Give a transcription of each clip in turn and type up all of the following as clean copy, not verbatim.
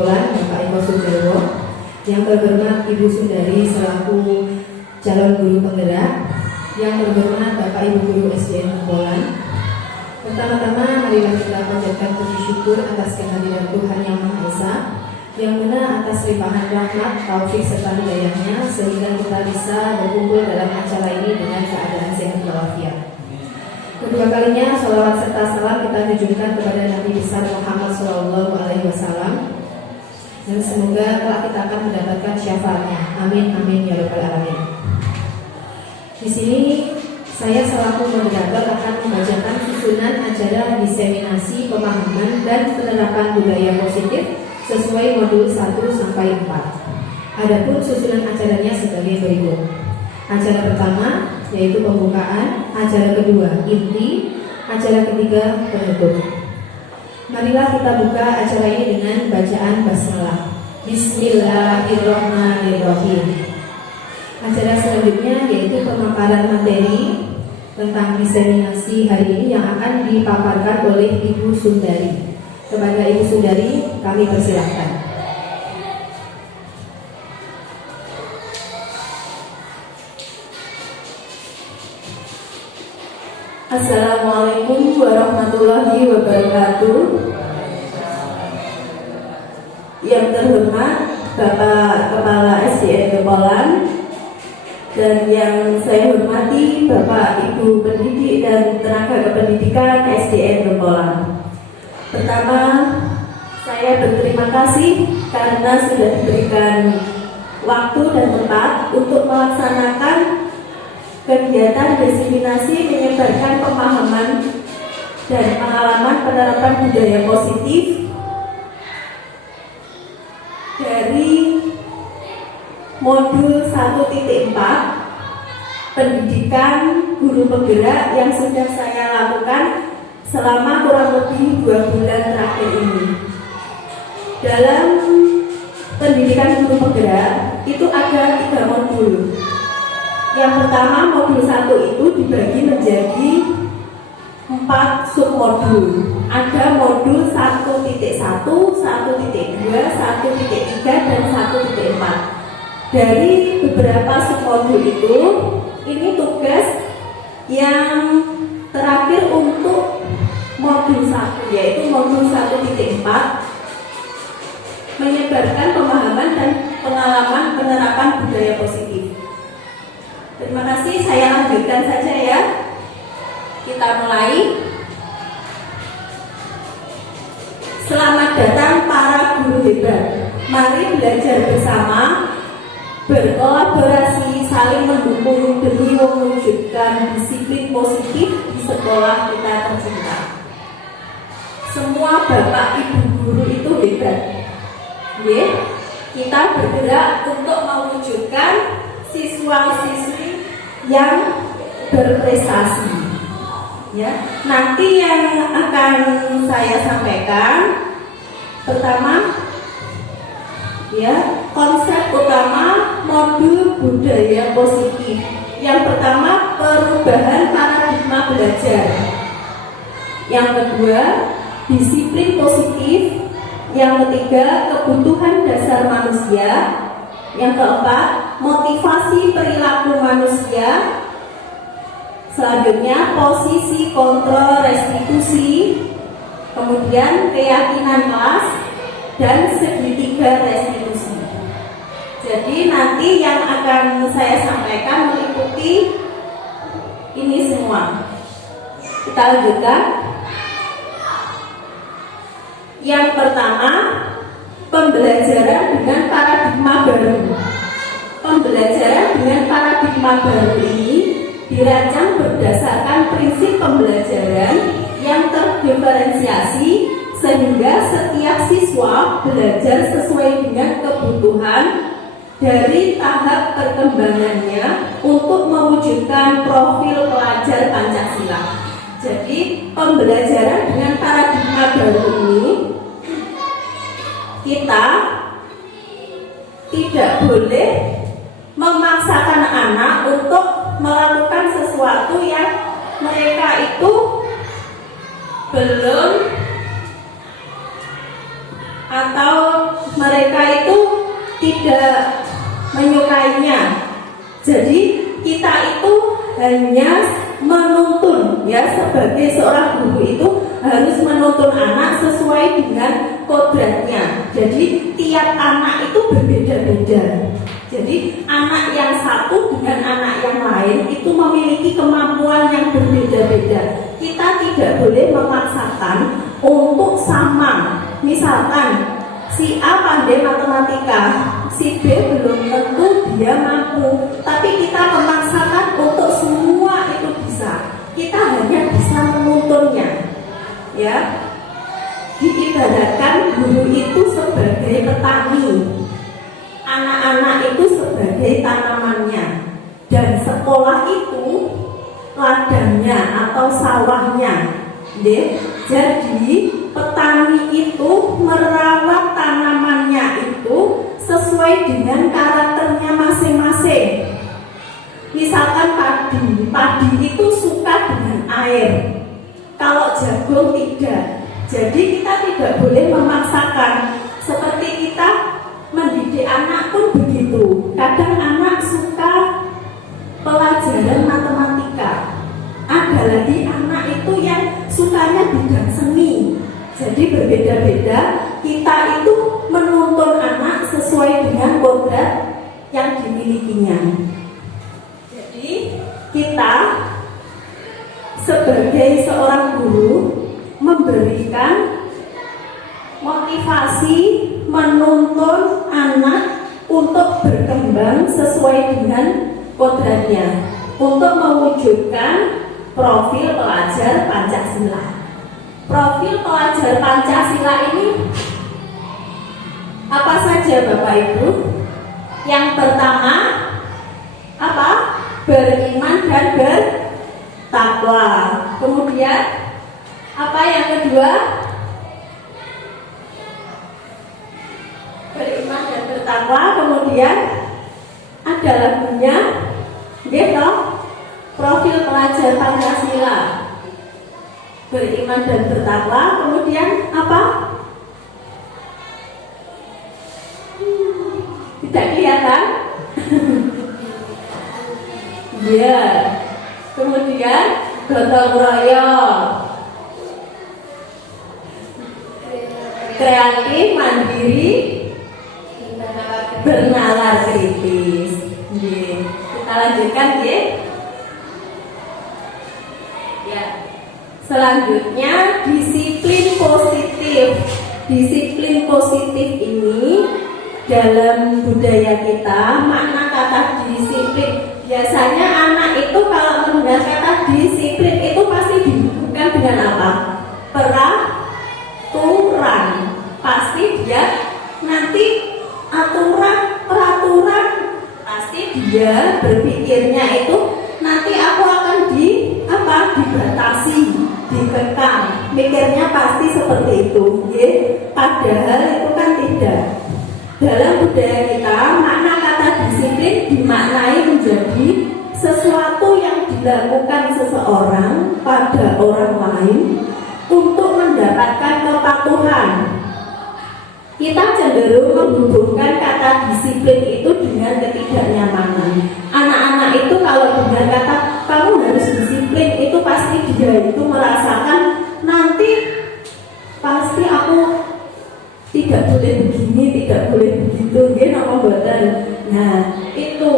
Polan, Bapak Eko Sudarwo, yang terhormat Ibu Sundari selaku calon guru penggerak, yang terhormat Bapak Ibu Guru SDN Polan. Pertama-tama marilah kita panjatkan puji syukur atas kehadiran Tuhan Yang Maha Esa, yang mana atas limpahan rahmat, taufik serta hidayahnya sehingga kita bisa berkumpul dalam acara ini dengan keadaan sehat walafiat. Kedua kalinya sholawat serta salam kita tujukan kepada Nabi besar Muhammad SAW, dan semoga kelak kita akan mendapatkan syafaatnya. Amin amin ya rabbal alamin. Di sini saya selaku moderator akan membacakan susunan acara diseminasi pemahaman dan penerapan budaya positif sesuai modul 1 sampai 4. Adapun susunan acaranya sebagai berikut. Acara pertama yaitu pembukaan, acara kedua inti, acara ketiga penutup. Marilah kita buka acara ini dengan bacaan basmalah. Bismillahirrahmanirrahim. Acara selanjutnya yaitu pemaparan materi tentang diseminasi hari ini yang akan dipaparkan oleh Ibu Sundari. Kepada Ibu Sundari kami persilahkan. Assalamualaikum warahmatullahi wabarakatuh. Yang terhormat Bapak Kepala SDN Polan, dan yang saya hormati Bapak Ibu pendidik dan tenaga kependidikan SDN Polan. Pertama, saya berterima kasih karena sudah diberikan waktu dan tempat untuk melaksanakan kegiatan diseminasi menyebarkan pemahaman dan pengalaman penerapan budaya positif dari modul 1.4 pendidikan guru penggerak yang sudah saya lakukan selama kurang lebih 2 bulan terakhir ini. Dalam pendidikan guru penggerak itu ada 3 modul. Yang pertama, modul 1 itu dibagi menjadi 4 submodul. Ada modul 1.1, 1.2, 1.3 dan 1.4. Dari beberapa submodul itu, ini tugas yang terakhir untuk modul 1, yaitu modul 1.4, menyebarkan pemahaman dan pengalaman penerapan budaya positif. Terima kasih, saya lanjutkan saja ya. Kita mulai. Selamat datang para guru hebat. Mari belajar bersama, berkolaborasi, saling mendukung demi mewujudkan disiplin positif di sekolah kita tercinta. Semua bapak ibu guru itu hebat. Kita bergerak untuk mewujudkan siswa-siswi yang berprestasi. Nanti yang akan saya sampaikan pertama, konsep utama modul budaya positif. Yang pertama, perubahan paradigma belajar. Yang kedua, disiplin positif. Yang ketiga, kebutuhan dasar manusia. Yang keempat, motivasi perilaku manusia. Selanjutnya, posisi kontrol restitusi. Kemudian, keyakinan kelas dan segitiga restitusi. Jadi nanti yang akan saya sampaikan meliputi ini semua. Kita lanjutkan. Yang pertama, pembelajaran dengan paradigma baru. Pembelajaran dengan paradigma baru ini dirancang berdasarkan prinsip pembelajaran yang terdiferensiasi sehingga setiap siswa belajar sesuai dengan kebutuhan dari tahap perkembangannya untuk mewujudkan profil pelajar Pancasila. Jadi pembelajaran dengan paradigma baru ini kita tidak boleh memaksakan anak untuk melakukan sesuatu yang mereka itu belum atau mereka itu tidak menyukainya. Jadi kita itu hanya menuntun, ya, sebagai seorang guru itu harus menuntun anak sesuai dengan kodratnya. Jadi tiap anak itu berbeda-beda. Jadi anak yang satu dengan anak yang lain itu memiliki kemampuan yang berbeda-beda. Kita tidak boleh memaksakan untuk sama. Misalkan si A pandai matematika, si B belum tentu dia mampu, tapi kita memaksakan untuk semua itu bisa. Kita hanya bisa menuntunnya, ya. Diibaratkan guru itu sebagai petani, anak-anak itu sebagai tanamannya, dan sekolah itu ladangnya atau sawahnya. Jadi petani itu merawat tanamannya itu sesuai dengan karakternya masing-masing. Misalkan padi itu suka dengan air, kalau jagung tidak. Jadi kita tidak boleh memaksakan. Seperti kita mendidik anak pun begitu. Kadang anak suka pelajaran matematika, ada lagi anak itu yang sukanya bidang seni. Jadi berbeda-beda. Kita itu menuntun anak sesuai dengan kodrat yang dimilikinya. Jadi kita sebagai seorang guru memberikan motivasi, menuntun anak untuk berkembang sesuai dengan kodratnya, untuk mewujudkan profil pelajar Pancasila. Profil pelajar Pancasila ini apa saja Bapak Ibu? Yang pertama apa? Beriman dan bertakwa. Kemudian apa yang kedua? Beriman dan bertakwa. Kemudian ada lagunya, gitu. Profil pelajar Pancasila, beriman dan bertakwa. Kemudian apa? Tidak kelihatan? Ya. Kemudian gotong royong, kreatif, mandiri, bernalar kritis. Kita lanjutkan, ya. Selanjutnya disiplin positif. Disiplin positif ini dalam budaya kita, makna kata disiplin, biasanya anak itu kalau mendengar kata disiplin itu pasti dihubungkan dengan apa? Peraturan. Pasti dia nanti peraturan, pasti dia berpikirnya itu nanti aku akan dibatasi, dikekang. Mikirnya pasti seperti itu, ya. Padahal itu kan tidak. Dalam budaya kita, makna kata disiplin dimaknai menjadi sesuatu yang dilakukan seseorang pada orang lain untuk mendapatkan kepatuhan. Kita cenderung menghubungkan kata disiplin itu dengan ketidaknyamanan. Anak-anak itu kalau dengar kata kamu harus disiplin, itu pasti dia itu merasakan nanti pasti aku tidak boleh begini, tidak boleh begitu, Nah, itu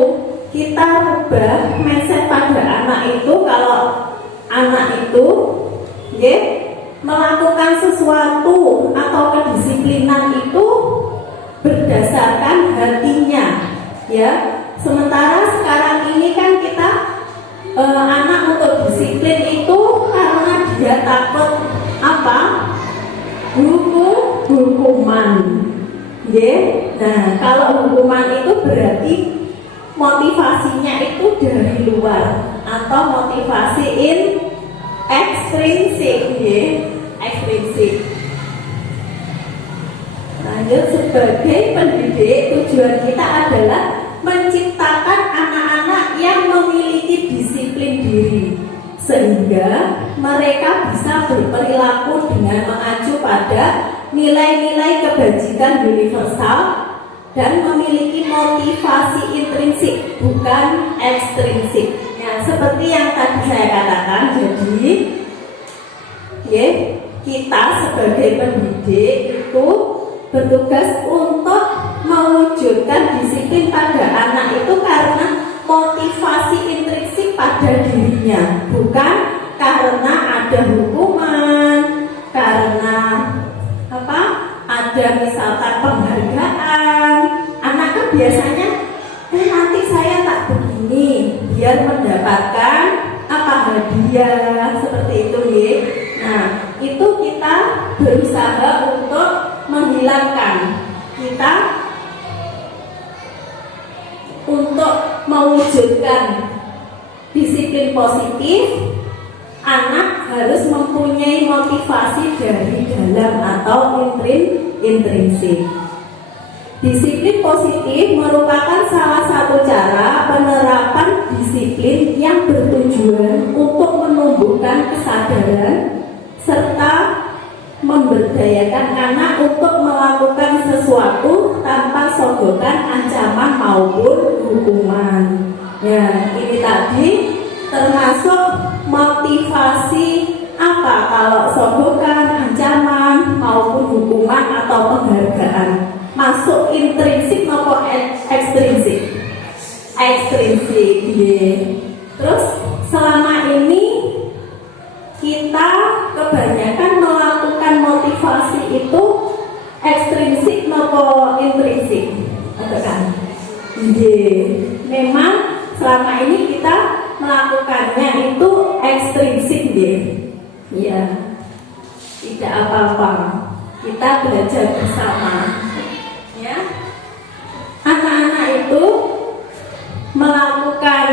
kita rubah mindset pada anak itu. Kalau anak itu melakukan sesuatu atau kedisiplinan itu berdasarkan hatinya, ya. Sementara sekarang ini kan kita anak untuk disiplin itu karena dia takut apa? Hukuman. Nah, kalau hukuman itu berarti motivasinya itu dari luar atau motivasi ekstrinsik, ekstrinsik. Lanjut, sebagai pendidik tujuan kita adalah menciptakan anak-anak yang memiliki disiplin diri sehingga mereka bisa berperilaku dengan mengacu pada nilai-nilai kebajikan universal dan memiliki motivasi intrinsik bukan ekstrinsik. Nah, seperti yang tadi saya katakan, jadi ya, kita sebagai pendidik itu bertugas untuk mewujudkan disiplin pada anak itu karena motivasi intrinsik pada dirinya, bukan karena ada hukuman, karena apa? Ada misalkan penghargaan. Anak kan biasanya nanti saya tak begini biar mendapatkan apa hadiah seperti itu ya. Nah, itu kita berusaha untuk menghilangkan, kita untuk mewujudkan disiplin positif. Anak harus mempunyai motivasi dari dalam atau intrinsik. Disiplin positif merupakan salah satu cara penerapan disiplin yang bertujuan untuk menumbuhkan kesadaran serta memberdayakan anak untuk melakukan sesuatu tanpa sogokan, ancaman maupun hukuman. Ya, ini tadi termasuk motivasi apa kalau sogokan, ancaman maupun hukuman atau penghargaan. Masuk intrinsik maupun ekstrinsik? Ekstrinsik, yeah. Terus selama ini kita kebanyakan melakukan motivasi itu ekstrinsik maupun intrinsik, kan? Yeah. Memang selama ini kita melakukannya itu ekstrinsik, ya. Tidak apa-apa, kita belajar bersama. Ya, anak-anak itu melakukan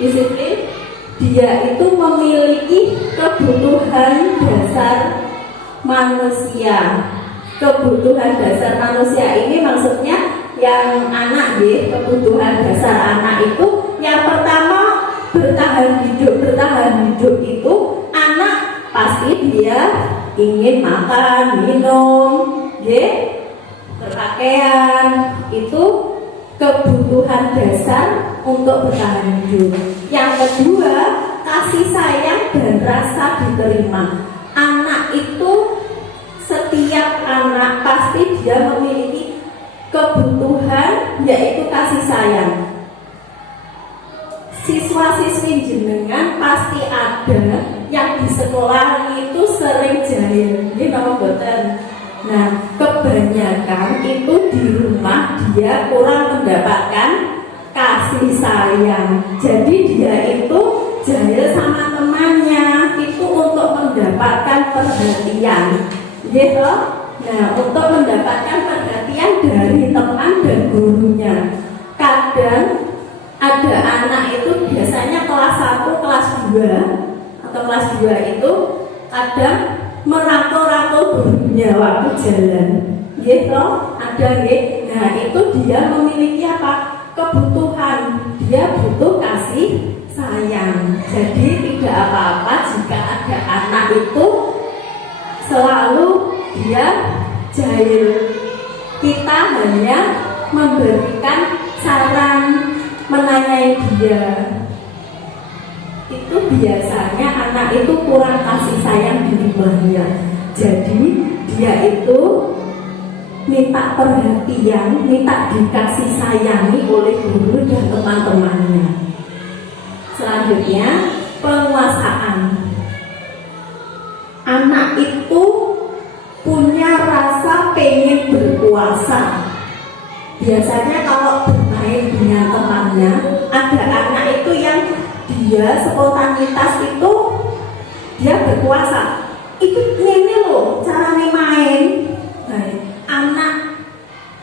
disiplin, dia itu memiliki kebutuhan dasar manusia. Kebutuhan dasar manusia ini maksudnya yang anak ya, kebutuhan dasar anak itu yang pertama bertahan hidup itu anak pasti dia ingin makan, minum, ya. Berpakaian, itu kebutuhan dasar untuk bertahan hidup. Yang kedua, kasih sayang dan rasa diterima. Anak itu, setiap anak pasti dia memiliki kebutuhan yaitu kasih sayang. Siswa-siswi jenengan pasti ada yang di sekolah itu sering jahil, ini nomor boten. Nah, kebanyakan itu di rumah dia kurang mendapatkan kasih sayang. Jadi dia itu jahil sama temannya itu untuk mendapatkan perhatian, gitu. Nah, untuk mendapatkan perhatian dari teman dan gurunya. Kadang ada anak itu biasanya kelas 1, kelas 2 atau kelas 2 itu kadang merangkul-rangkul gurunya waktu jalan, gitu. Ada gitu. Nah, itu dia memiliki apa? Kebutuhan. Dia butuh kasih sayang. Jadi tidak apa-apa jika ada anak itu selalu dia jahil. Kita hanya memberikan saran, menanyai dia. Itu biasanya anak itu kurang kasih sayang di rumahnya. Jadi dia itu minta perhatian, minta dikasih sayangi oleh guru dan teman-temannya. Selanjutnya, penguasaan. Anak itu punya rasa pengen berkuasa. Biasanya kalau bermain dengan temannya, ada anak itu yang dia spontanitas itu dia berkuasa. Itu ini loh caranya main. Nah, anak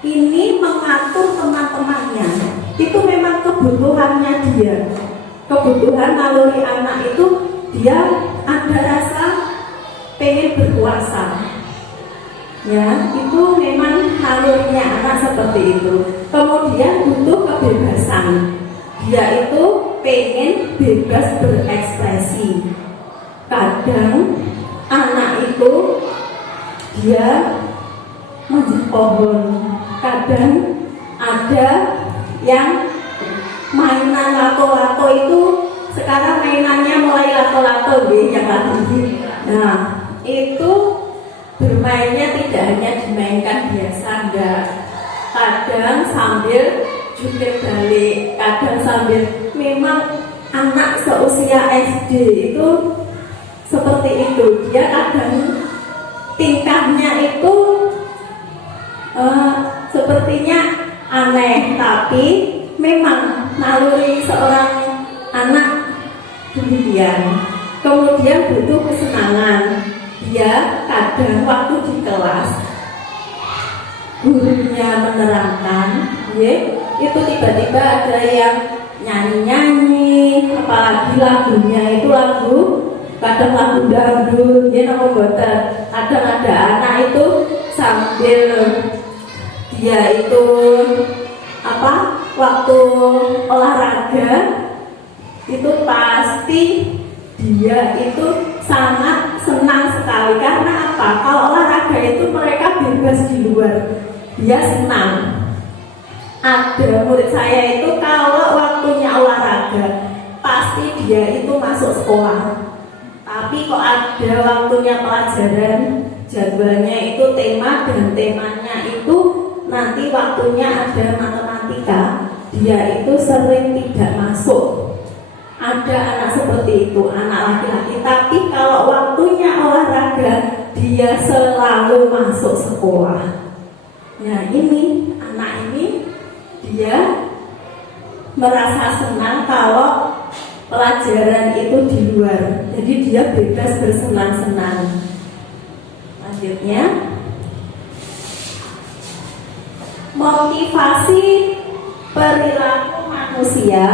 ini mengatur teman-temannya. Itu memang kebutuhannya dia. Kebutuhan naluri anak itu dia ada rasa pengen berkuasa. Ya, itu memang nalurinya anak seperti itu. Kemudian butuh kebebasan. Dia itu pengen bebas berekspresi. Kadang anak itu dia manjat pohon, kadang ada yang mainan lato-lato itu sekarang mainannya mulai lato-lato yang lagi. Nah, itu bermainnya tidak hanya dimainkan biasa, enggak. Kadang sambil jungkir balik, kadang sambil, memang anak seusia SD itu seperti itu. Dia kadang tingkahnya itu sepertinya aneh, tapi memang naluri seorang anak demikian. Kemudian butuh kesenangan. Dia kadang waktu di kelas gurunya menerangkan, itu tiba-tiba ada yang nyanyi-nyanyi, apalagi lagunya itu lagu, kadang lagu dangdut, nama boten. Kadang ada anak itu sambil dia itu waktu olahraga itu pasti dia itu sangat senang sekali. Karena apa? Kalau olahraga itu mereka bebas di luar, dia senang. Ada murid saya itu kalau waktunya olahraga pasti dia itu masuk sekolah. Tapi kok ada waktunya pelajaran, jadwalnya itu tema, dan temanya itu nanti waktunya ada matematika, dia itu sering tidak masuk. Ada anak seperti itu, anak laki-laki. Tapi kalau waktunya olahraga, dia selalu masuk sekolah. Nah, ini anak ini dia merasa senang kalau pelajaran itu di luar, jadi dia bebas bersenang-senang. Lanjutnya, motivasi perilaku manusia.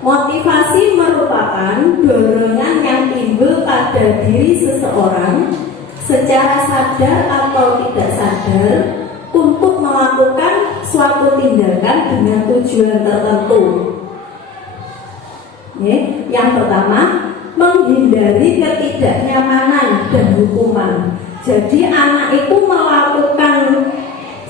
Motivasi merupakan dorongan yang timbul pada diri seseorang secara sadar atau tidak sadar untuk melakukan suatu tindakan dengan tujuan tertentu. Yang pertama, menghindari ketidaknyamanan dan hukuman. Jadi anak itu melakukan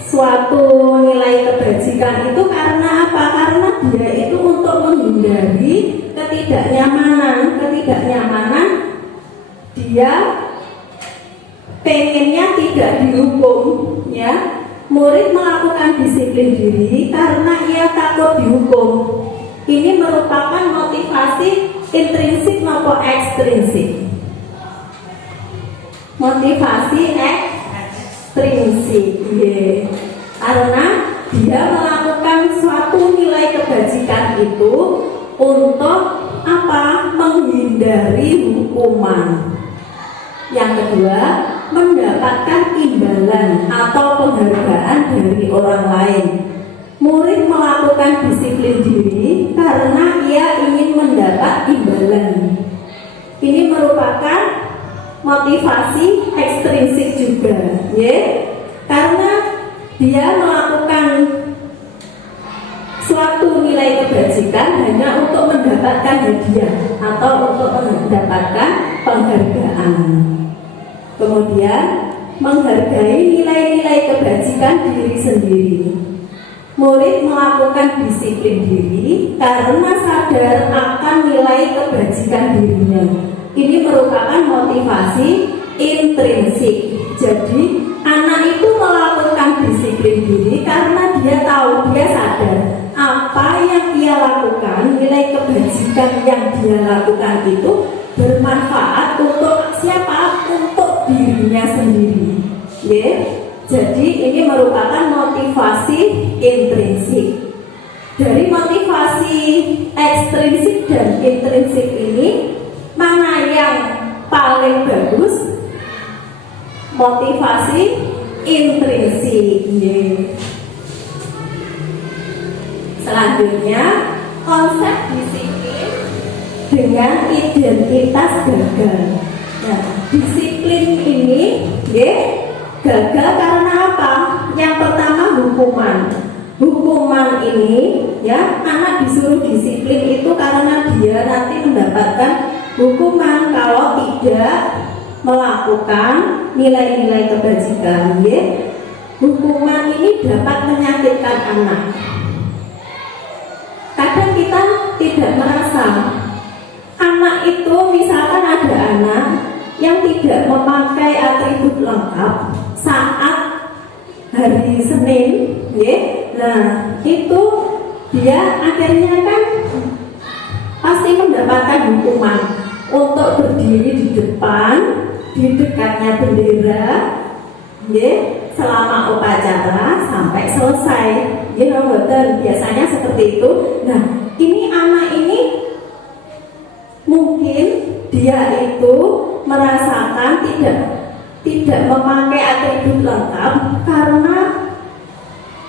suatu nilai kebajikan itu karena apa? Karena dia itu untuk menghindari ketidaknyamanan. Dia pengennya tidak dihukum, Murid melakukan disiplin diri karena ia takut dihukum. Ini merupakan motivasi intrinsik maupun ekstrinsik. Motivasi ekstrinsik, karena dia melakukan suatu nilai kebajikan itu untuk apa? Menghindari hukuman. Yang kedua, mendapatkan imbalan atau penghargaan dari orang lain. Murid melakukan disiplin diri karena ia ingin mendapat imbalan. Ini merupakan motivasi ekstrinsik juga, karena dia melakukan suatu nilai kebajikan hanya untuk mendapatkan hadiah atau untuk mendapatkan penghargaan. Kemudian menghargai nilai-nilai kebajikan diri sendiri. Murid melakukan disiplin diri karena sadar akan nilai kebajikan dirinya. Ini merupakan motivasi intrinsik. Jadi anak itu melakukan disiplin diri karena dia tahu, dia sadar apa yang dia lakukan, nilai kebajikan yang dia lakukan itu bermanfaat untuk siapa? Untuk dirinya sendiri. Jadi ini merupakan motivasi intrinsik. Dari motivasi ekstrinsik dan intrinsik ini, mana yang paling bagus? Motivasi intrinsik. Selanjutnya, konsep disiplin dengan identitas gagal. Nah, disiplin ini gagal karena apa? Yang pertama, hukuman. Hukuman ini anak disuruh disiplin itu karena dia nanti mendapatkan hukuman. Kalau tidak melakukan nilai-nilai kebajikan, ya. Hukuman ini dapat menyakitkan anak. Kadang kita tidak merasa anak itu, misalkan ada anak yang tidak memakai atribut lengkap saat hari Senin, ya. Nah, itu dia akhirnya kan pasti mendapatkan hukuman untuk berdiri di depan, di dekatnya bendera, ya, selama upacara sampai selesai. Ya, betul, biasanya seperti itu. Nah, ini anak ini mungkin dia itu merasakan tidak memakai atribut lengkap karena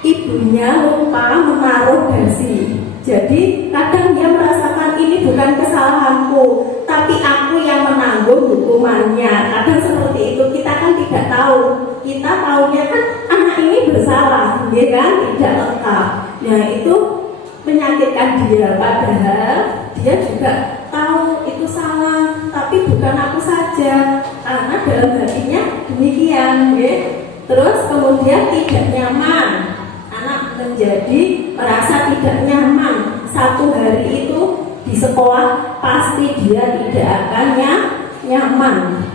ibunya lupa menaruh dasi. Jadi kadang dia merasakan ini bukan kesalahanku, tapi aku yang menanggung hukumannya. Kadang seperti itu, kita kan tidak tahu. Kita tahunya kan anak ini bersalah, ya kan, tidak lengkap. Nah, itu menyakitkan dia, padahal dia juga tahu itu salah, tapi bukan aku saja, karena dalam hatinya demikian, ya. Terus kemudian tidak nyaman, anak menjadi merasa tidak nyaman. Satu hari itu di sekolah pasti dia tidak akan nyaman.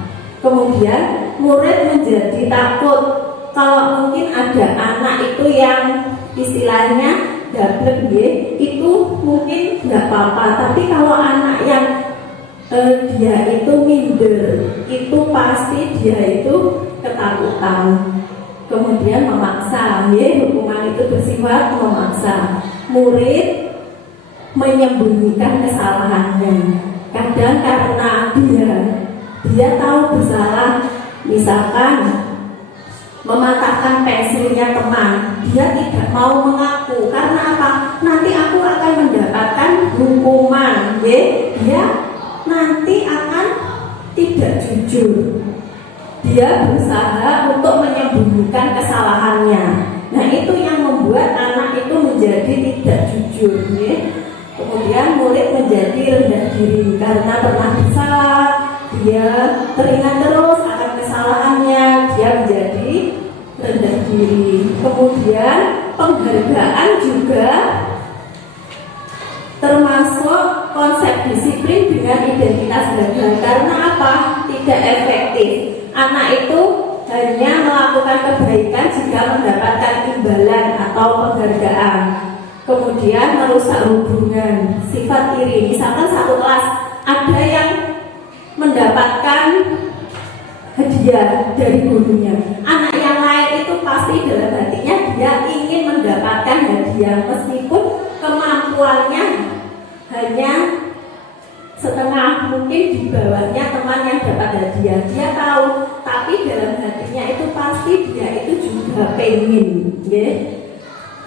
Kemudian murid menjadi takut kalau mungkin ada anak itu yang istilahnya gablek, ya, itu mungkin nggak apa-apa. Tapi kalau anak yang dia itu minder, itu pasti dia itu ketakutan. Kemudian memaksa, ya, hukuman itu bersifat memaksa. Murid menyembunyikan kesalahannya. Kadang karena dia tahu bersalah, misalkan mematahkan pensilnya teman, dia tidak mau mengaku. Karena apa? Nanti aku akan mendapatkan hukuman, ya. Dia nanti akan tidak jujur. Dia berusaha untuk menyembunyikan kesalahannya. Nah, itu yang membuat anak itu menjadi tidak jujur, ya. Kemudian murid menjadi rendah diri karena pernah bersalah. Dia teringat terus akan kesalahannya, dia menjadi rendah diri. Kemudian penghargaan juga termasuk konsep disiplin dengan identitas gagal. Karena apa? Tidak efektif. Anak itu hanya melakukan kebaikan jika mendapatkan imbalan atau penghargaan. Kemudian merusak hubungan, sifat iri. Misalkan satu kelas ada yang mendapatkan hadiah dari gurunya, anak yang lain itu pasti dalam hatinya dia ingin mendapatkan hadiah meskipun kemampuannya hanya setengah, mungkin di bawahnya teman yang dapat hadiah. Dia tahu, tapi dalam hatinya itu pasti dia itu juga pengen, ya.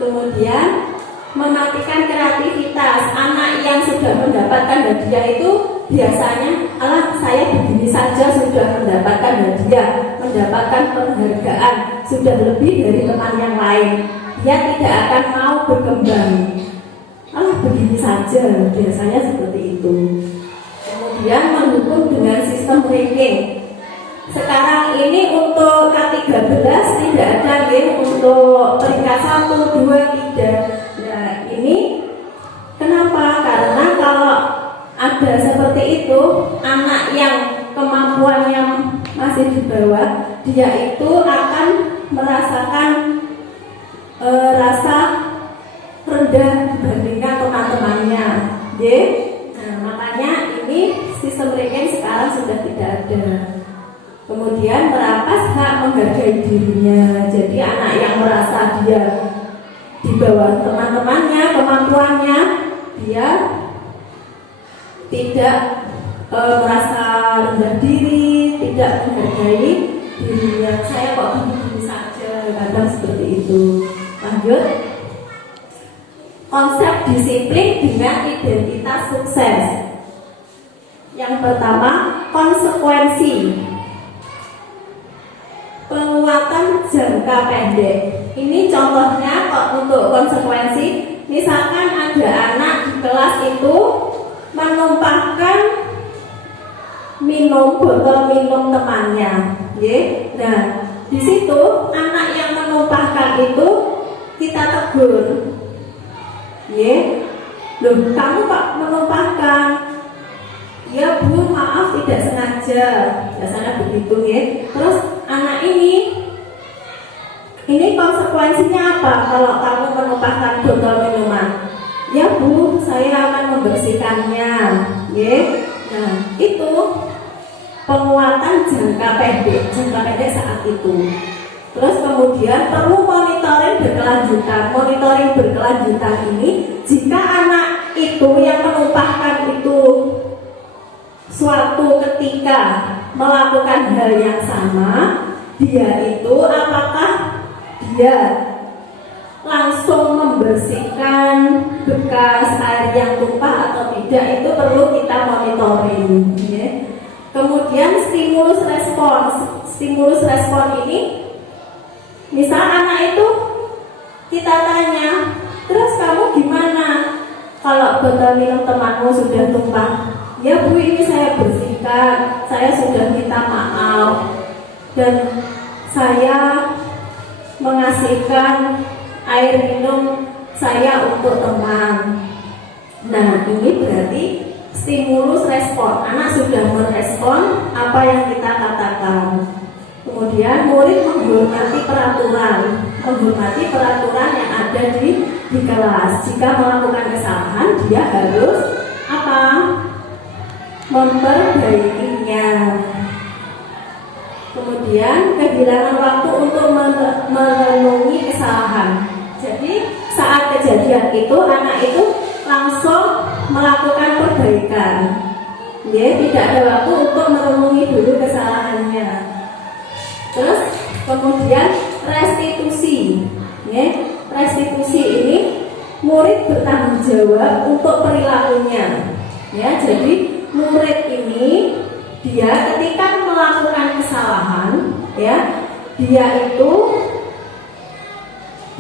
Kemudian mematikan kreativitas. Anak yang sudah mendapatkan hadiah itu biasanya, alah, saya begini saja sudah mendapatkan hadiah, mendapatkan penghargaan, sudah lebih dari teman yang lain. Dia tidak akan mau berkembang. Alah, begini saja, biasanya seperti itu. Kemudian mendukung dengan sistem ranking. Sekarang ini untuk K13 tidak ada, ya, untuk peringkat 1, 2, 3. Nah, ini kenapa? Karena kalau ada seperti itu, anak yang kemampuannya masih di bawah, dia itu akan merasakan rasa rendah dibandingkan teman-temannya, ya. Nah, makanya ini sistem ranking sekarang sudah tidak ada. Kemudian merampas hak menghargai dirinya. Jadi anak yang merasa dia di bawah teman-temannya, kemampuannya, dia tidak merasa rendah diri, tidak menghargai dirinya. Saya kok begini saja, kadang seperti itu. Lanjut. Konsep disiplin dengan identitas sukses. Yang pertama, konsekuensi. Penguatan jangka pendek. Ini contohnya kok untuk konsekuensi. Misalkan ada anak di kelas itu menumpahkan minum minum botol minum temannya. Ye. Nah, di situ anak yang menumpahkan itu kita tegur. Ye. Loh, kamu kok menumpahkan? Ya Bu, maaf tidak sengaja. Biasanya begitu ya. Terus anak ini konsekuensinya apa kalau kamu menumpahkan botol minuman? Ya Bu, saya akan membersihkannya. Ya. Nah, itu penguatan jangka pendek saat itu. Terus kemudian perlu monitoring berkelanjutan. Monitoring berkelanjutan ini jika anak itu yang menumpahkan itu suatu ketika melakukan hal yang sama, dia itu apakah dia langsung membersihkan bekas air yang tumpah atau tidak, itu perlu kita monitoring ya. Kemudian stimulus respon ini, misal anak itu kita tanya, terus kamu gimana kalau botol minum temanmu sudah tumpah? Ya Bu, ini saya bersihkan, saya sudah minta maaf, dan saya mengasihkan air minum saya untuk teman. Nah, ini berarti stimulus respon. Anak sudah merespon apa yang kita katakan. Kemudian murid menghormati peraturan yang ada di kelas. Jika melakukan kesalahan, dia harus apa? Memperbaikinya. Kemudian kehilangan waktu untuk merenungi kesalahan. Jadi saat kejadian itu anak itu langsung melakukan perbaikan. Ya, tidak ada waktu untuk merenungi dulu kesalahannya. Terus kemudian restitusi. Ya, restitusi ini murid bertanggung jawab untuk perilakunya. Ya, jadi murid ini dia ketika melakukan kesalahan, ya, dia itu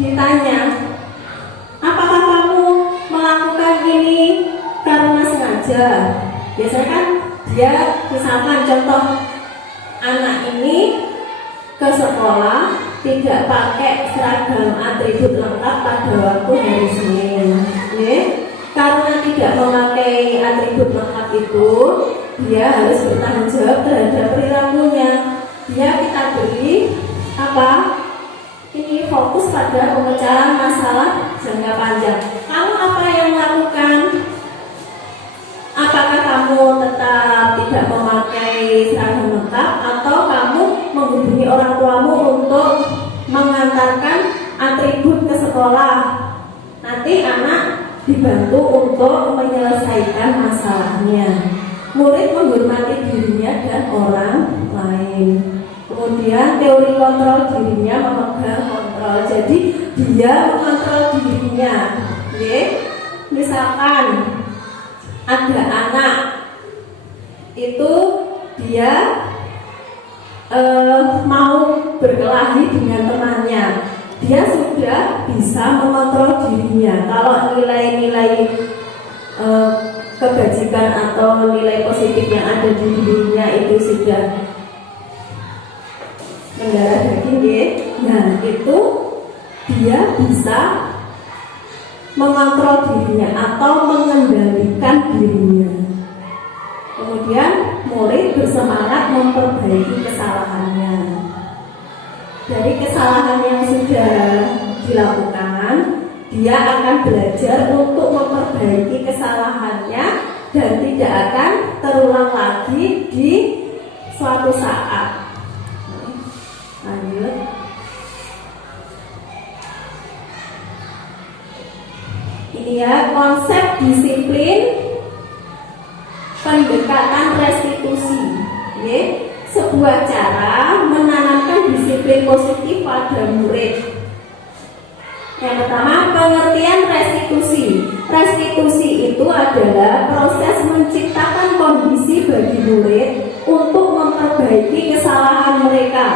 ditanya, apakah kamu melakukan ini karena sengaja? Biasanya kan dia, misalkan contoh, anak ini ke sekolah tidak pakai seragam atribut lengkap pada waktu hari Senin, ya. Karena tidak memakai atribut lengkap itu, dia harus bertanggung jawab terhadap perilakunya. Dia kita beri apa? Ini fokus pada pemecahan masalah jangka panjang. Kamu apa yang lakukan? Apakah kamu tetap tidak memakai seragam lengkap, atau kamu menghubungi orang tuamu untuk mengantarkan atribut ke sekolah? Nanti anak dibantu untuk menyelesaikan masalahnya. Murid menghormati dirinya dan orang lain. Kemudian teori kontrol dirinya, memegang kontrol. Jadi dia mengontrol dirinya. Ya. Misalkan ada anak itu dia mau berkelahi dengan temannya, dia sudah bisa mengontrol dirinya. Kalau nilai-nilai kebajikan atau nilai positif yang ada di dirinya itu sudah mendarah daging, ya. Nah, itu dia bisa mengontrol dirinya atau mengendalikan dirinya. Kemudian murid bersemangat memperbaiki kesalahannya. Dari kesalahan yang sudah dilakukan, dia akan belajar untuk memperbaiki kesalahannya dan tidak akan terulang lagi di suatu saat. Lanjut. Ini ya konsep disiplin pendekatan restitusi. Ya, sebuah cara menanamkan disiplin positif pada murid. Yang pertama, pengertian restitusi. Restitusi itu adalah proses menciptakan kondisi bagi murid untuk memperbaiki kesalahan mereka,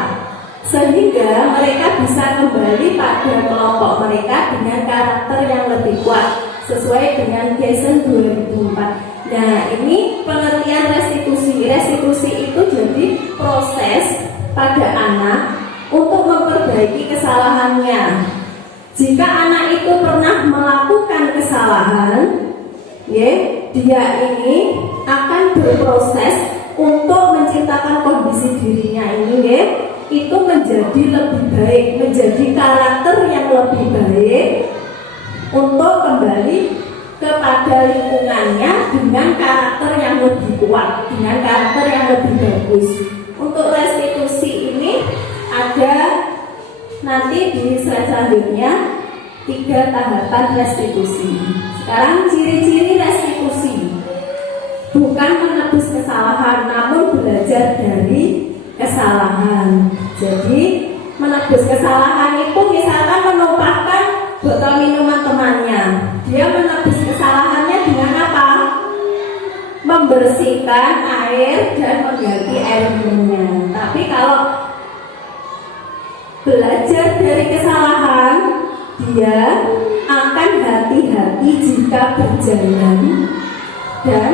sehingga mereka bisa kembali pada kelompok mereka dengan karakter yang lebih kuat sesuai dengan Kaizen 2004. Nah, ini pengertian restitusi. Restitusi restitusi itu jadi proses pada anak untuk memperbaiki kesalahannya. Jika anak itu pernah melakukan kesalahan, ya, dia ini akan berproses untuk menciptakan kondisi dirinya ini, ya, itu menjadi lebih baik, menjadi karakter yang lebih baik untuk kembali kepada lingkungannya dengan karakter yang lebih kuat, dengan karakter yang lebih bagus. Untuk restitusi ini ada nanti di slide selanjutnya 3 tahapan restitusi. Sekarang ciri-ciri restitusi, bukan menebus kesalahan, namun belajar dari kesalahan. Jadi menebus kesalahan itu misalkan menumpahkan botol minuman temannya, dia menebus kesalahannya dengan apa? Membersihkan air dan mengganti air minumnya. Tapi kalau belajar dari kesalahan, dia akan hati-hati jika berjalan dan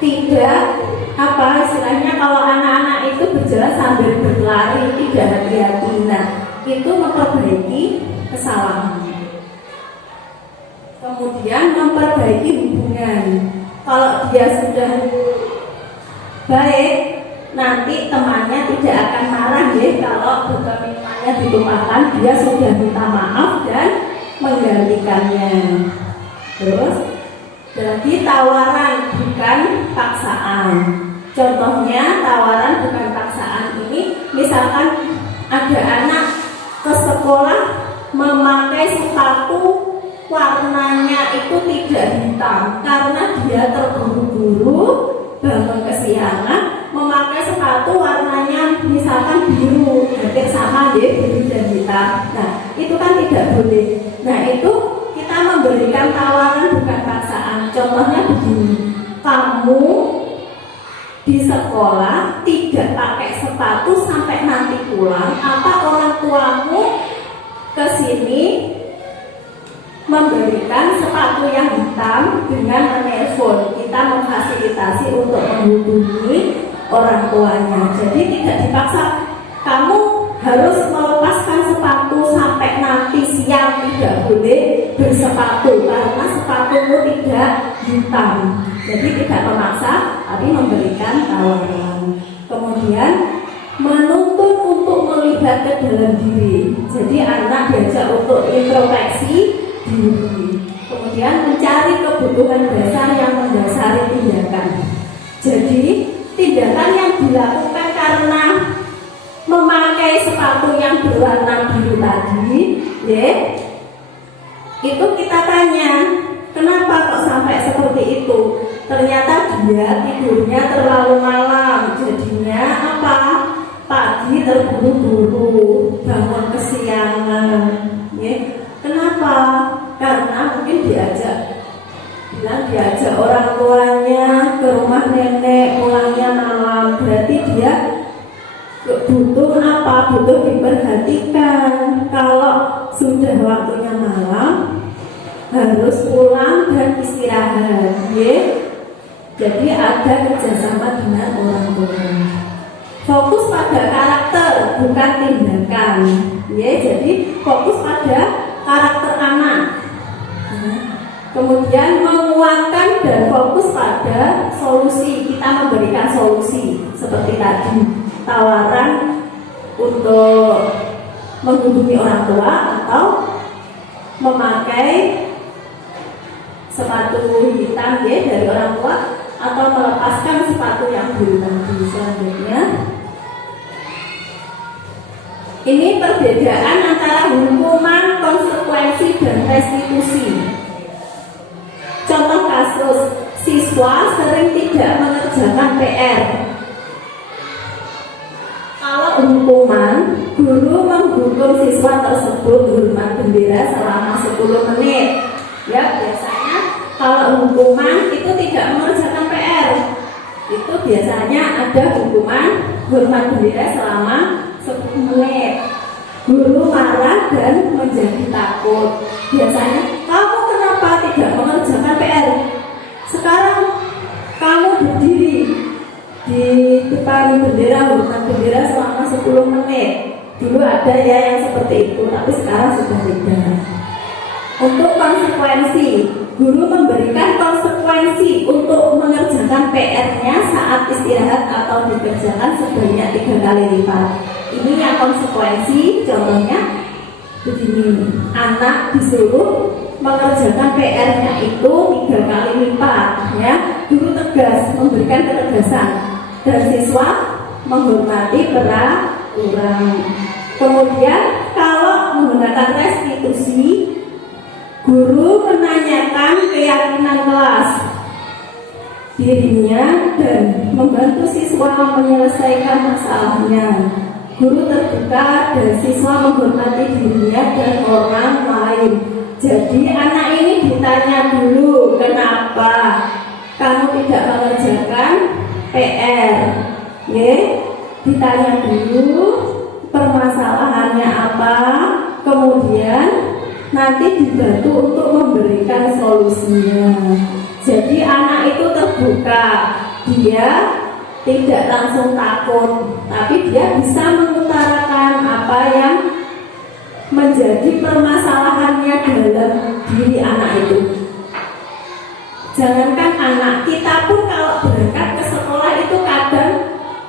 tidak istilahnya kalau anak-anak itu berjalan sambil berlari tidak hati-hati. Nah, itu memperbaiki kesalahan. Kemudian memperbaiki hubungan. Kalau dia sudah baik, nanti temannya tidak akan marah ya kalau botol minumannya ditumpahkan, dia sudah minta maaf dan menggantikannya. Terus jadi tawaran bukan paksaan. Contohnya tawaran bukan paksaan ini, misalkan ada anak ke sekolah memakai sepatu warnanya itu tidak hitam karena dia terburu-buru bangun kesiangan memakai sepatu warnanya misalkan biru, hampir sama ya, biru dan hitam. Nah, itu kan tidak boleh. Nah, itu kita memberikan tawaran bukan paksaan. Contohnya begini, kamu di sekolah tidak pakai sepatu sampai nanti pulang, apa orang tuamu ke sini memberikan sepatu yang hitam dengan menelpon, kita memfasilitasi untuk menghubungi orang tuanya. Jadi tidak dipaksa kamu harus melepaskan sepatu sampai nanti siang, tidak boleh bersepatu karena sepatumu tidak hitam. Jadi tidak memaksa, tapi memberikan tawaran. Kemudian menuntut untuk melihat ke dalam diri. Jadi anak diajak untuk introspeksi diri. Kemudian mencari kebutuhan dasar yang mendasari tindakan. Jadi tindakan yang dilakukan karena memakai sepatu yang berwarna biru tadi, ya, itu kita tanya, kenapa kok sampai seperti itu? Ternyata dia tidurnya terlalu malam, jadinya apa? Pagi terburu-buru, bangun kesiangan, ya. Kenapa? Karena mungkin diajak orang tuanya ke rumah nenek, pulangnya malam, berarti dia butuh apa? Butuh diperhatikan. Kalau sudah waktunya malam, harus pulang dan istirahat, ya. Jadi ada kerjasama dengan orang tua. Fokus pada karakter, bukan tindakan, ya. Jadi fokus pada karakter anak. Kemudian menguatkan dan fokus pada solusi. Kita memberikan solusi seperti tadi, tawaran untuk menghubungi orang tua atau memakai sepatu hitam ya dari orang tua atau melepaskan sepatu yang biru tadi. Selanjutnya, ini perbedaan antara hukuman, konsekuensi, dan restitusi. Contoh kasus, siswa sering tidak mengerjakan PR. Kalau hukuman, guru menghukum siswa tersebut hormat bendera selama 10 menit. Ya, biasanya kalau hukuman itu tidak mengerjakan PR, itu biasanya ada hukuman hormat bendera selama 10 menit. Guru marah dan menjadi takut. Biasanya, kamu kenapa tidak mengerjakan PR? Sekarang kamu berdiri, di depan bendera, hormat bendera selama 10 menit. Dulu ada ya yang seperti itu, tapi sekarang sudah tidak. Untuk konsekuensi, guru memberikan konsekuensi untuk mengerjakan PR-nya saat istirahat atau dikerjakan sebanyak 3 kali lipat. Ini yang konsekuensi, contohnya begini, anak disuruh mengerjakan PR-nya itu 3 kali lipat, ya. Guru tegas memberikan ketegasan dan siswa menghormati peraturan. Kemudian kalau menggunakan restitusi, guru menanyakan keyakinan kelas dirinya dan membantu siswa menyelesaikan masalahnya. Guru terbuka dan siswa menghormati dirinya dan orang lain. Jadi anak ini ditanya dulu, kenapa kamu tidak mengerjakan PR? Ya, ditanya dulu permasalahannya apa, kemudian nanti dibantu untuk memberikan solusinya. Jadi anak itu terbuka, dia tidak langsung takut, tapi dia bisa mengutarakan apa yang menjadi permasalahannya dalam diri anak itu. Jangankan anak, kita pun kalau berangkat ke sekolah itu kadang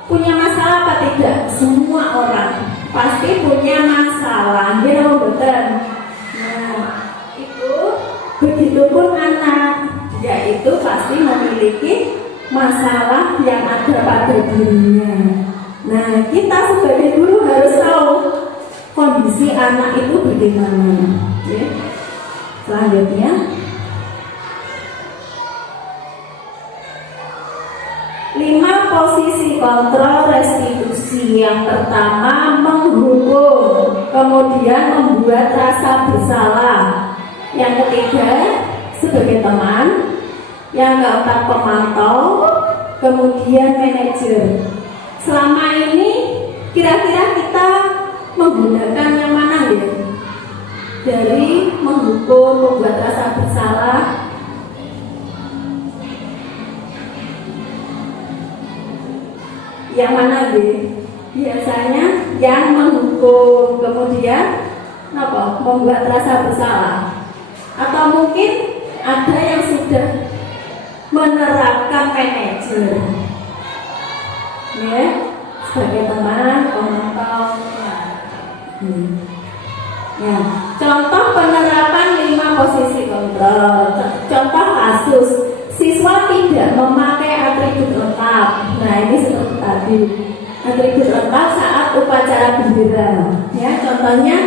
punya masalah apa tidak? Semua orang pasti punya masalah, dia betul. Nah, itu begitupun anak, dia itu pasti memiliki masalah yang ada pada dirinya. Nah, kita sebagai guru harus tahu kondisi anak itu bagaimana. Ya. Selanjutnya, 5 posisi kontrol restitusi. Yang pertama, menghukum, kemudian membuat rasa bersalah. Yang ketiga, sebagai teman. Yang keempat, pemantau, kemudian manajer. Selama ini kira-kira kita menggunakan yang mana ya? Dari menghukum, membuat rasa bersalah, yang mana deh? Biasanya yang menghukum, kemudian apa? Membuat rasa bersalah. Atau mungkin ada yang sudah menerapkan manajer, ya, sebagai teman, pemantau. Ya, contoh penerapan 5 posisi kontrol. Contoh kasus, siswa tidak memakai atribut lengkap. Nah, ini seperti tadi, atribut lengkap saat upacara bendera. Ya, contohnya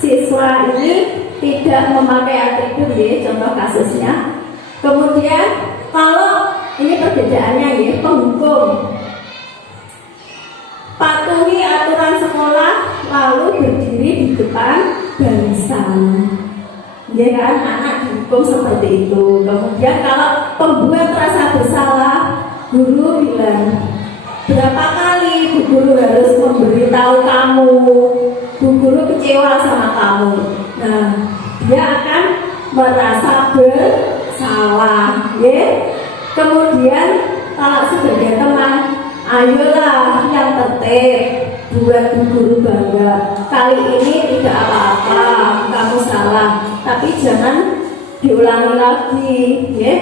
siswa ini tidak memakai atribut, ya, contoh kasusnya. Kemudian kalau ini perbedaannya, ya, penghukum, patuhi aturan sekolah lalu berdiri di depan barisan. Ya kan, anak dihukum seperti itu. Kemudian kalau pembuat rasa bersalah, guru bilang, berapa kali bu guru harus memberitahu kamu, bu guru kecewa sama kamu. Nah, dia akan merasa bersalah, ya. Kemudian kalau sebagai teman, ayolah yang tertib, buat bu guru bangga. Kali ini tidak apa-apa, kamu salah, tapi jangan diulangi lagi, ya.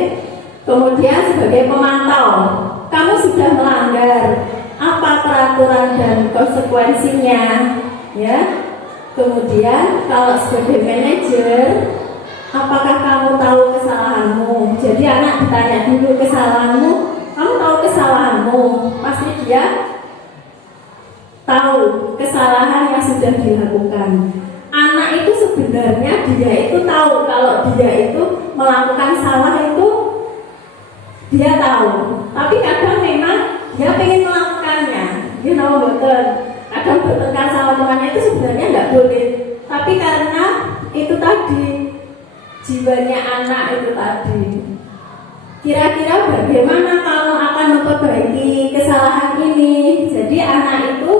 Kemudian sebagai pemantau, kamu sudah melanggar, apa peraturan dan konsekuensinya, ya. Kemudian kalau sebagai manajer, apakah kamu tahu kesalahanmu? Jadi anak ditanya dulu kesalahanmu, kamu tahu kesalahanmu, pasti dia tahu kesalahan yang sudah dilakukan. Anak itu sebenarnya dia itu tahu kalau dia itu melakukan salah itu dia tahu, tapi kadang memang dia pengen melakukannya, betul. Kadang bertengkar sama temannya itu sebenarnya nggak boleh, tapi karena itu tadi jiwanya anak itu tadi. Kira-kira bagaimana kalau akan memperbaiki kesalahan ini? Jadi anak itu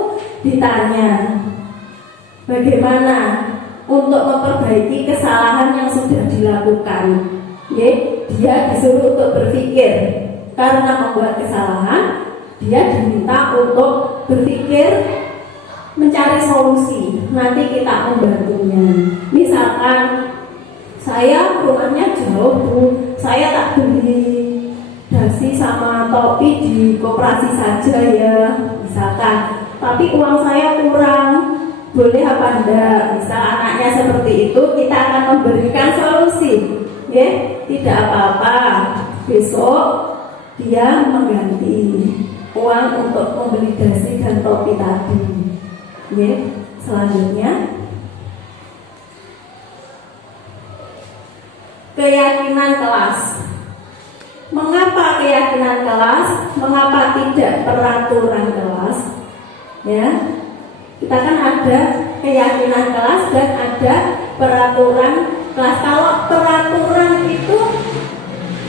ditanya bagaimana untuk memperbaiki kesalahan yang sudah dilakukan. Ya, dia disuruh untuk berpikir karena membuat kesalahan, dia diminta untuk berpikir mencari solusi. Nanti kita membantunya. Misalkan saya rumahnya jauh Bu, saya tak beli dasi sama topi di koperasi saja ya, misalkan. Tapi uang saya kurang, boleh apa enggak? Misal anaknya seperti itu, kita akan memberikan solusi. Ya, tidak apa-apa. Besok dia mengganti uang untuk membeli dasi dan topi tadi. Ya, selanjutnya keyakinan kelas. Mengapa keyakinan kelas? Mengapa tidak peraturan kelas? Ya, kita kan ada keyakinan kelas dan ada peraturan kelas. Kalau peraturan itu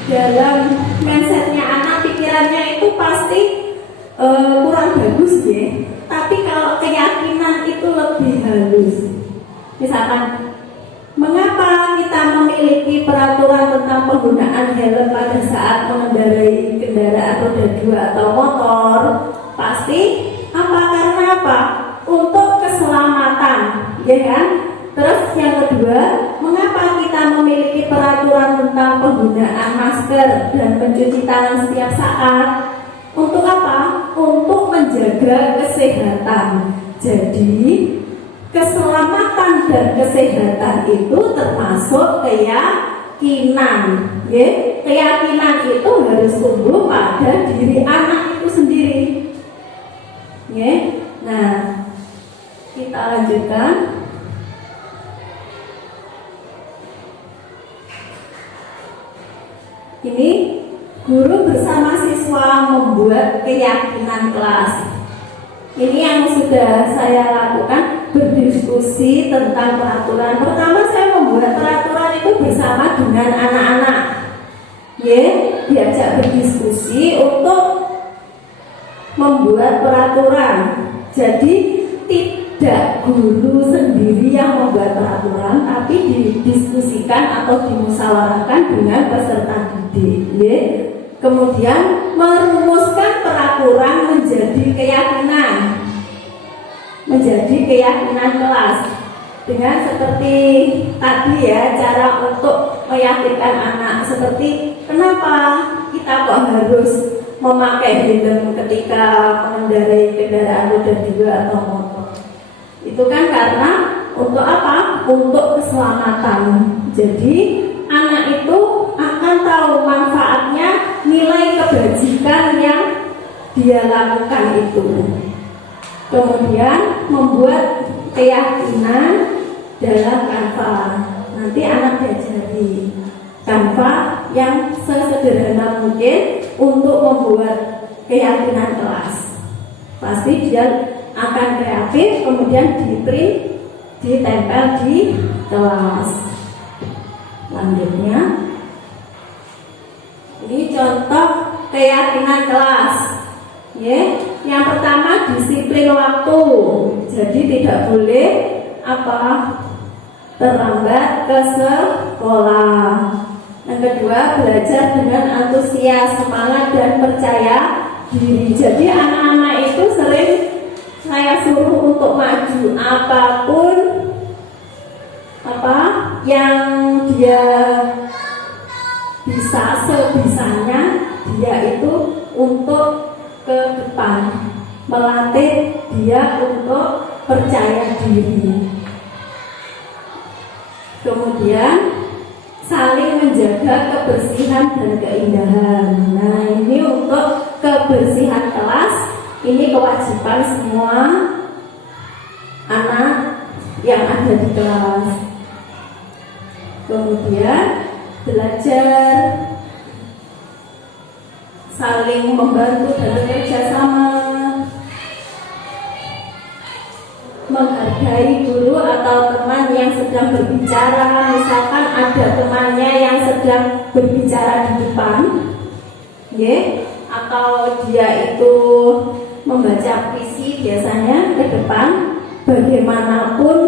dalam mindsetnya anak, pikirannya itu pasti kurang bagus ya. Tapi kalau keyakinan itu lebih halus. Misalkan, mengapa kita memiliki peraturan tentang penggunaan helm pada saat mengendarai kendaraan roda 2 atau motor? Pasti apa? Karena apa? Untuk keselamatan, ya kan? Terus yang kedua, mengapa kita memiliki peraturan tentang penggunaan masker dan mencuci tangan setiap saat? Untuk apa? Untuk menjaga kesehatan. Jadi keselamatan dan kesehatan itu termasuk keyakinan. Ya, keyakinan itu harus tumbuh pada diri anak itu sendiri. Ya, nah kita lanjutkan. Ini guru bersama siswa membuat keyakinan kelas. Ini yang sudah saya lakukan, berdiskusi tentang peraturan. Pertama saya membuat peraturan itu bersama dengan anak-anak. Ya, diajak berdiskusi untuk membuat peraturan. Jadi tidak guru sendiri yang membuat peraturan, tapi didiskusikan atau dimusyawarahkan dengan peserta didik. Ya. Kemudian merumuskan peraturan menjadi keyakinan kelas dengan seperti tadi ya, cara untuk meyakinkan anak seperti kenapa kita kok harus memakai helm ketika mengendarai kendaraan roda 2 atau motor. Itu kan karena untuk apa? Untuk keselamatan. Jadi anak itu akan tahu manfaatnya, nilai kebajikan yang dia lakukan itu. Kemudian membuat keyakinan dalam Canva. Nanti anak diajari Canva yang sesederhana mungkin untuk membuat keyakinan kelas. Pasti dia akan kreatif, kemudian di-print, ditempel di kelas. Selanjutnya, ini contoh keyakinan kelas. Ya, yang pertama disiplin waktu. Jadi tidak boleh terlambat ke sekolah. Yang kedua, belajar dengan antusias, semangat dan percaya diri. Jadi anak-anak itu sering saya suruh untuk maju apapun yang dia bisa, sebisanya dia itu untuk ke depan, melatih dia untuk percaya diri. Kemudian saling menjaga kebersihan dan keindahan. Nah, ini untuk kebersihan kelas, ini kewajiban semua anak yang ada di kelas. Kemudian belajar saling membantu dan bekerja sama, menghargai guru atau teman yang sedang berbicara. Misalkan ada temannya yang sedang berbicara di depan, ya, atau dia itu membaca puisi biasanya ke depan, bagaimanapun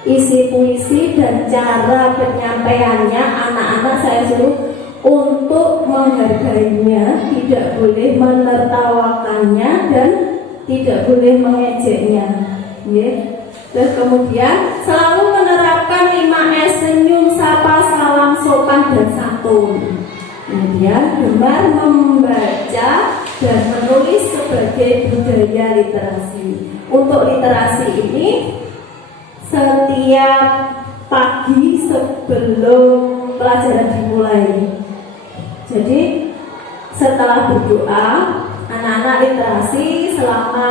isi puisi dan cara penyampaiannya, anak-anak saya suruh untuk menghargainya, tidak boleh menertawakannya dan tidak boleh mengejeknya. Ya. Terus kemudian selalu menerapkan 5S: senyum, sapa, salam, sopan, dan santun. Kemudian gemar membaca dan menulis sebagai budaya literasi. Untuk literasi ini setiap pagi sebelum pelajaran dimulai. Jadi setelah berdoa, anak-anak literasi selama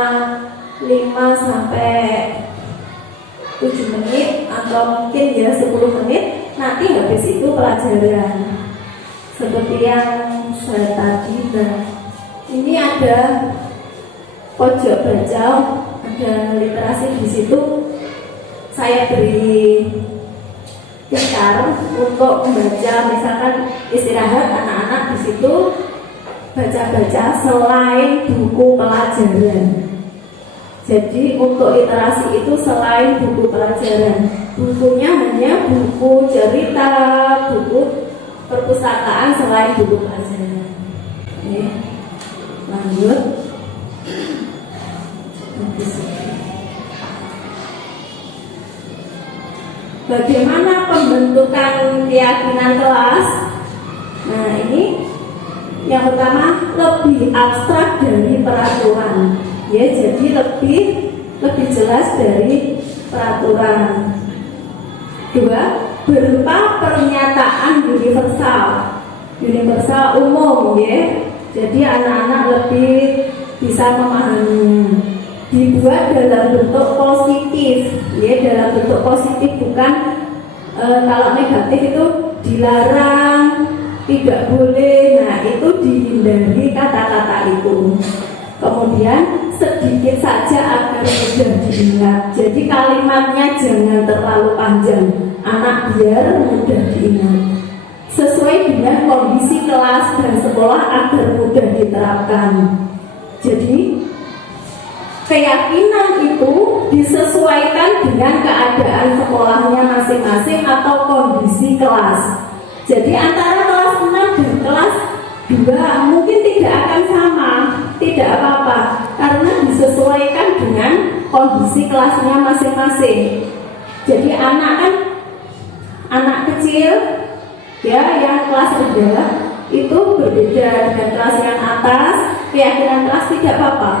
5 sampai 7 menit atau mungkin ya 10 menit, nanti habis itu pelajaran seperti yang saya tadi. Nah, ini ada pojok baca, ada literasi di situ. Saya beri tikar untuk membaca, misalkan istirahat anak-anak di situ baca-baca selain buku pelajaran. Jadi untuk literasi itu selain buku pelajaran, bukunya hanya buku cerita, buku perpustakaan selain buku pelajaran. Oke, lanjut. Bagaimana pembentukan keyakinan kelas? Nah, ini yang pertama, lebih abstrak dari peraturan. Ya, jadi lebih jelas dari peraturan. Dua, berupa pernyataan universal umum, ya. Jadi anak-anak lebih bisa memahaminya. Dibuat dalam bentuk positif, ya, dalam bentuk positif, bukan kalau negatif itu dilarang, tidak boleh. Nah, itu dihindari kata-kata itu. Kemudian sedikit saja agar mudah diingat. Jadi kalimatnya jangan terlalu panjang, anak biar mudah diingat. Sesuai dengan kondisi kelas dan sekolah agar mudah diterapkan. Jadi keyakinan itu disesuaikan dengan keadaan sekolahnya masing-masing atau kondisi kelas. Jadi antara kelas 6 dan kelas 2 mungkin tidak akan sama, tidak apa-apa, karena disesuaikan dengan kondisi kelasnya masing-masing. Jadi anak kecil, ya, yang kelas rendah itu berbeda dengan kelas yang atas. Keyakinan kelas tidak apa-apa.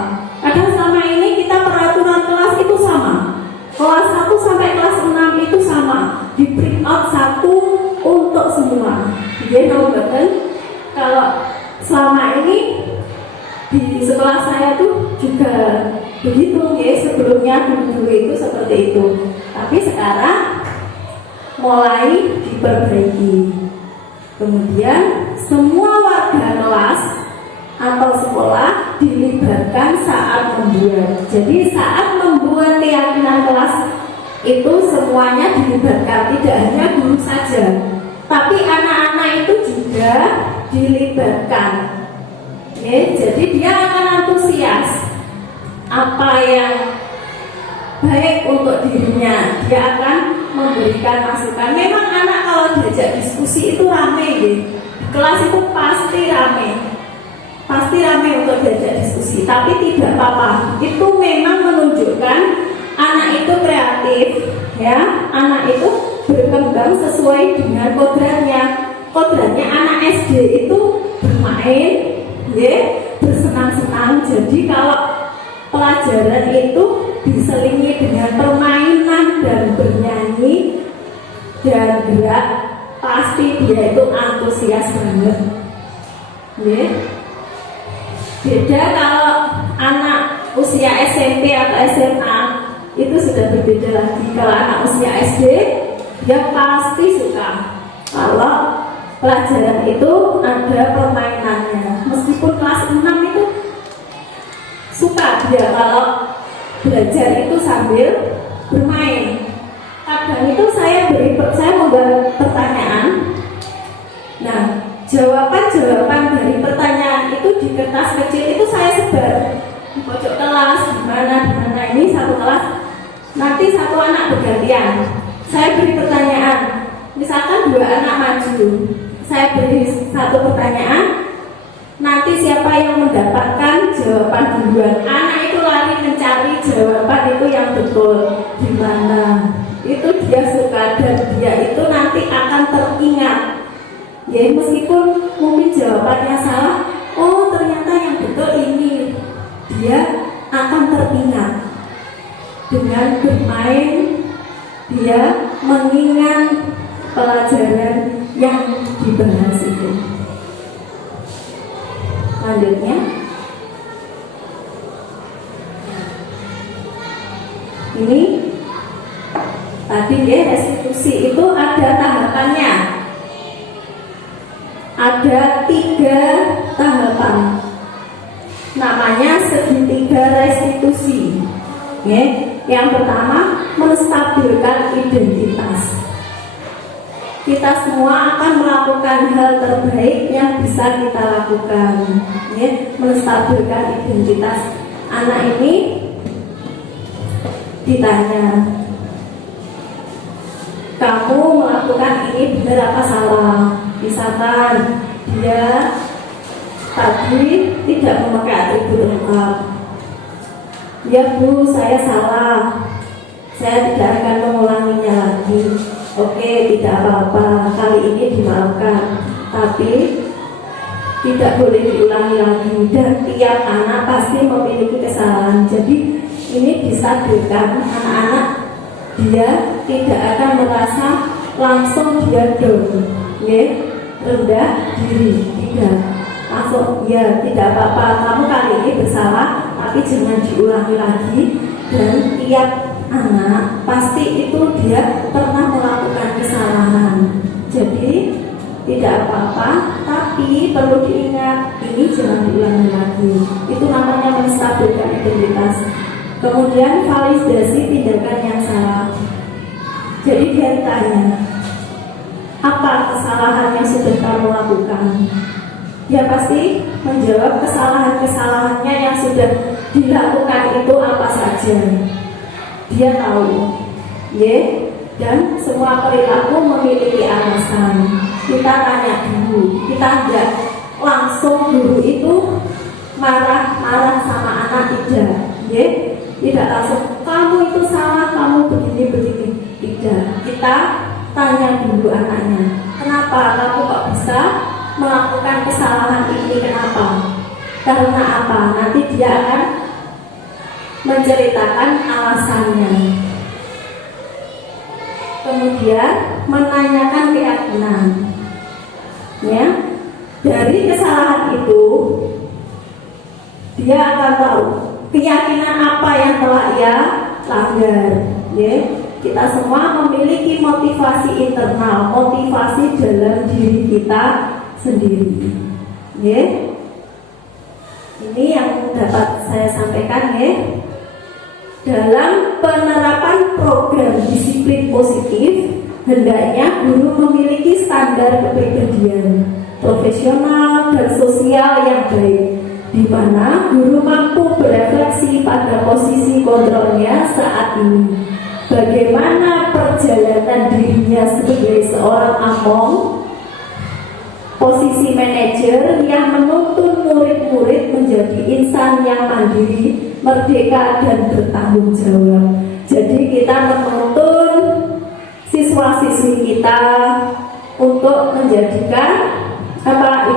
Kadang selama ini kita peraturan kelas itu sama. Kelas 1 sampai kelas 6 itu sama. Di print out satu untuk semua. Jadi kalau selama ini di sekolah saya tuh juga begitu, ya. Sebelumnya dulu itu seperti itu. Tapi sekarang mulai diperbaiki. Kemudian semua warga kelas atau sekolah dilibatkan saat membuat. Jadi saat membuat keyakinan kelas itu semuanya dilibatkan, tidak hanya guru saja, tapi anak-anak itu juga dilibatkan. Ya, jadi dia akan antusias apa yang baik untuk dirinya, dia akan memberikan masukan. Memang anak kalau diajak diskusi itu rame, ya. Kelas itu pasti rame untuk diajak diskusi, tapi tidak apa-apa. Itu memang menunjukkan anak itu kreatif, ya. Anak itu berkembang sesuai dengan kodratnya. Kodratnya anak SD itu bermain, ya, bersenang-senang. Jadi kalau pelajaran itu diselingi dengan permainan dan bernyanyi dan gerak, pasti dia itu antusias banget, ya. Beda kalau anak usia SMP atau SMA, itu sudah berbeda lagi. Kalau anak usia SD, dia pasti suka kalau pelajaran itu ada permainannya. Meskipun kelas 6 itu suka dia kalau belajar itu sambil bermain. Kadang itu saya membuat pertanyaan. Nah, jawaban dari pertanyaan itu di kertas kecil itu saya sebar di pojok kelas, di mana ini satu kelas. Nanti satu anak bergantian. Saya beri pertanyaan. Misalkan 2 anak maju, saya beri satu pertanyaan, nanti siapa yang mendapatkan jawaban duluan? Anak itu lari mencari jawaban itu yang betul di mana. Itu dia suka dan dia itu nanti akan teringat. Ya meskipun mungkin jawabannya salah, oh ternyata yang betul ini. Dia akan teringat. Dengan bermain, dia mengingat pelajaran yang dibahas itu. Selanjutnya, ini tadi ya, restitusi itu ada tahapannya. Ada 3 tahapan. Namanya segitiga restitusi. Ya. Yang pertama, menstabilkan identitas. Kita semua akan melakukan hal terbaik yang bisa kita lakukan. Ya. Menstabilkan identitas. Anak ini ditanya, kamu melakukan ini benar apa salah? Misalkan dia tadi tidak memakai atribut lengkap. Ya Bu, saya salah. Saya tidak akan mengulanginya lagi. Oke, tidak apa-apa. Kali ini dimaafkan. Tapi tidak boleh diulangi lagi. Dan tiap anak pasti memiliki kesalahan. Jadi ini disadarkan anak-anak, dia tidak akan merasa langsung dia down, ya, rendah diri, tidak langsung ya tidak apa-apa, kamu kali ini bersalah, tapi jangan diulangi lagi. Dan tiap anak pasti itu dia pernah melakukan kesalahan, jadi tidak apa-apa, tapi perlu diingat ini jangan diulangi lagi. Itu namanya menstabilkan identitas. Kemudian validasi tindakan yang salah. Jadi dia tanya, apa kesalahan yang sudah kamu lakukan? Dia pasti menjawab kesalahan-kesalahannya yang sudah dilakukan itu apa saja. Dia tahu, ya. Dan semua perilaku memiliki alasan. Kita tanya dulu, kita tidak langsung dulu itu marah-marah sama anak, tidak, ya. Tidak langsung, kamu itu salah, kamu begini-begini. Tidak, kita tanya dulu anaknya, kenapa kamu kok bisa melakukan kesalahan ini, kenapa? Karena apa? Nanti dia akan menceritakan alasannya. Kemudian menanyakan keyakinan. Ya, dari kesalahan itu dia akan tahu keyakinan apa yang telah ia langgar. Ya, kita semua memiliki motivasi internal, motivasi dalam diri kita sendiri. Ya, ini yang dapat saya sampaikan, ya. Dalam penerapan program disiplin positif, hendaknya guru memiliki standar kepribadian profesional dan sosial yang baik, di mana guru mampu berefleksi pada posisi kontrolnya saat ini. Bagaimana perjalanan dirinya sebagai seorang among, posisi manajer yang menuntun murid-murid menjadi insan yang mandiri, merdeka dan bertanggung jawab. Jadi kita menuntun siswa-siswi kita untuk menjadikan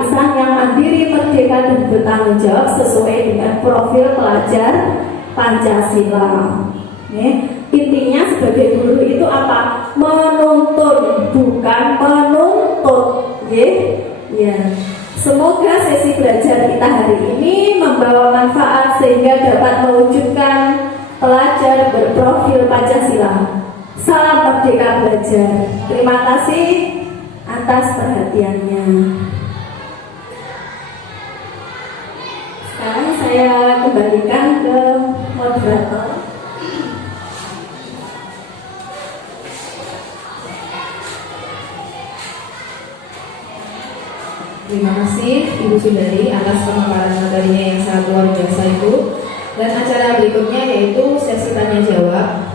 insan yang mandiri, merdeka dan bertanggung jawab sesuai dengan profil pelajar Pancasila. Intinya sebagai guru itu apa? Menuntun, bukan menuntut. Ya. Semoga sesi belajar kita hari ini membawa manfaat sehingga dapat mewujudkan pelajar berprofil Pancasila. Salam merdeka belajar. Terima kasih atas perhatiannya. Sekarang saya kembalikan ke moderator. Terima kasih Ibu Sundari atas pemaparan materinya yang sangat luar biasa itu. Dan acara berikutnya yaitu sesi tanya jawab.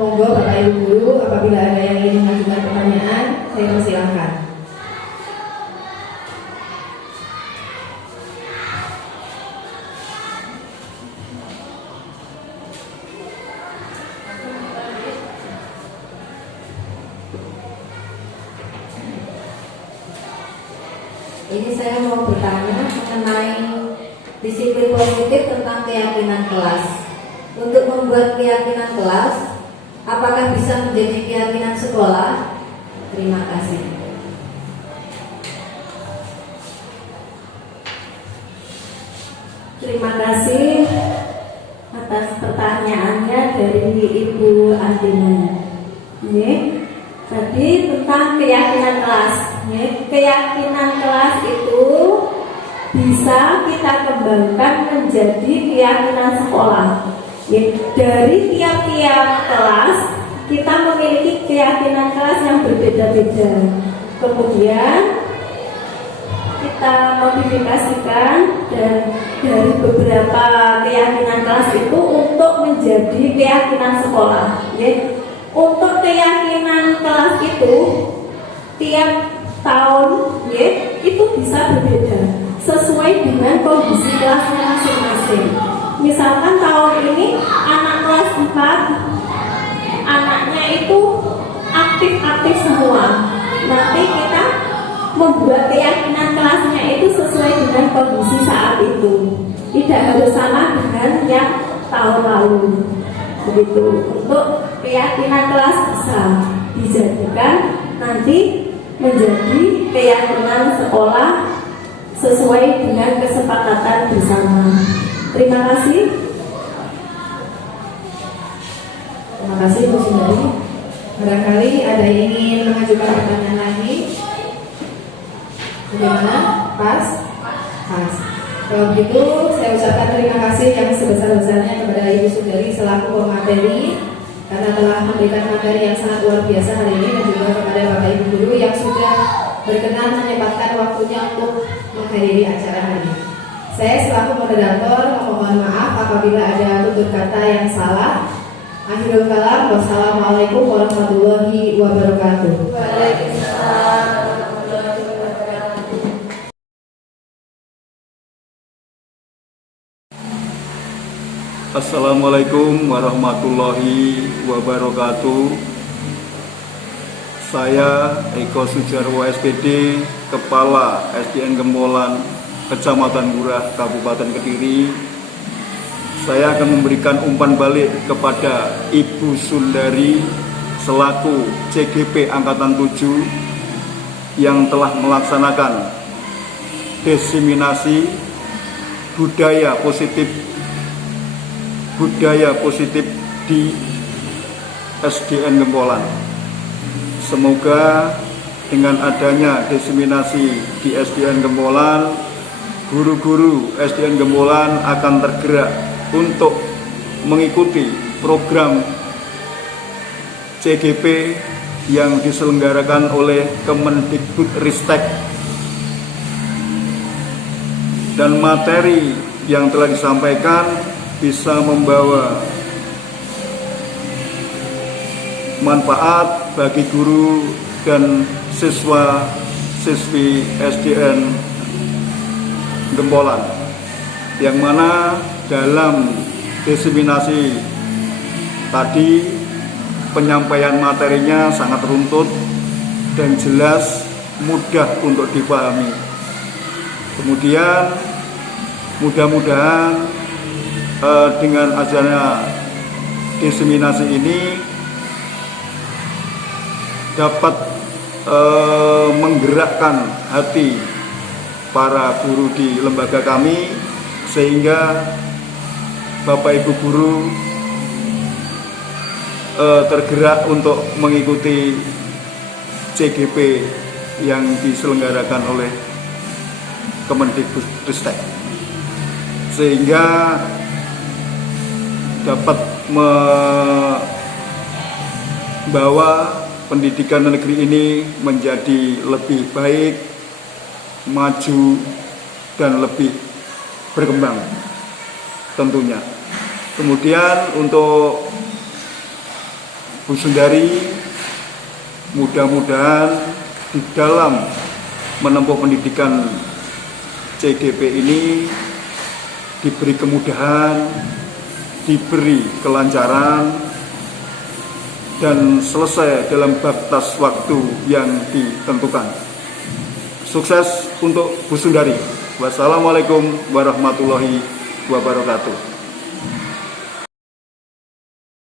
Monggo Bapak Ibu Guru, apabila ada yang ingin mengajukan pertanyaan, saya persilahkan. Ini saya mau bertanya mengenai disiplin positif tentang keyakinan kelas. Untuk membuat keyakinan kelas, apakah bisa menjadi keyakinan sekolah? Terima kasih. Terima kasih atas pertanyaannya dari Ibu Andina. Tadi tentang keyakinan kelas. Keyakinan kelas itu bisa kita kembangkan menjadi keyakinan sekolah. Dari tiap-tiap kelas kita memiliki keyakinan kelas yang berbeda-beda. Kemudian kita modifikasikan dan dari beberapa keyakinan kelas itu untuk menjadi keyakinan sekolah. Untuk keyakinan kelas itu tiap tahun itu bisa berbeda sesuai dengan kondisi kelasnya masing-masing. Misalkan tahun ini anak kelas 4 anaknya itu aktif-aktif semua. Nanti kita membuat keyakinan kelasnya itu sesuai dengan kondisi saat itu. Tidak harus sama dengan yang tahun lalu. Begitu. Untuk keyakinan kelas bisa dijadikan nanti menjadi keyakinan sekolah sesuai dengan kesepakatan bersama. Terima kasih. Terima kasih Bu Sundari. Barangkali ada yang ingin mengajukan pertanyaan lagi? Bagaimana? Pas? Pas. Kalau begitu saya ucapkan terima kasih yang sebesar-besarnya kepada Ibu Sundari selaku pemateri karena telah memberikan materi yang sangat luar biasa hari ini, dan juga kepada Bapak Ibu guru yang sudah berkenan menyempatkan waktunya untuk menghadiri acara hari ini. Saya selaku moderator memohon maaf apabila ada tutur kata yang salah. Akhirul kalam, wassalamualaikum warahmatullahi wabarakatuh. Waalaikumsalam. Assalamualaikum warahmatullahi wabarakatuh. Saya Eko Sujarwo SPD, Kepala SDN Gembolan, Kecamatan Gurah, Kabupaten Kediri. Saya akan memberikan umpan balik kepada Ibu Sundari selaku CGP Angkatan 7 yang telah melaksanakan diseminasi budaya positif di SDN Gembolan. Semoga dengan adanya diseminasi di SDN Gembolan, guru-guru SDN Gembolan akan tergerak untuk mengikuti program CGP yang diselenggarakan oleh Kemendikbudristek, dan materi yang telah disampaikan bisa membawa manfaat bagi guru dan siswa-siswi SDN Gembolan, yang mana dalam diseminasi tadi penyampaian materinya sangat runtut dan jelas, mudah untuk dipahami. Kemudian mudah-mudahan dengan adanya diseminasi ini dapat menggerakkan hati para guru di lembaga kami, sehingga Bapak Ibu guru tergerak untuk mengikuti CGP yang diselenggarakan oleh Kemendikbudristek, sehingga dapat membawa pendidikan negeri ini menjadi lebih baik, maju, dan lebih berkembang tentunya. Kemudian untuk Bu Sundari, mudah-mudahan di dalam menempuh pendidikan CGP ini diberi kemudahan, diberi kelancaran, dan selesai dalam batas waktu yang ditentukan. Sukses untuk Bu Sundari. Wassalamualaikum warahmatullahi wabarakatuh.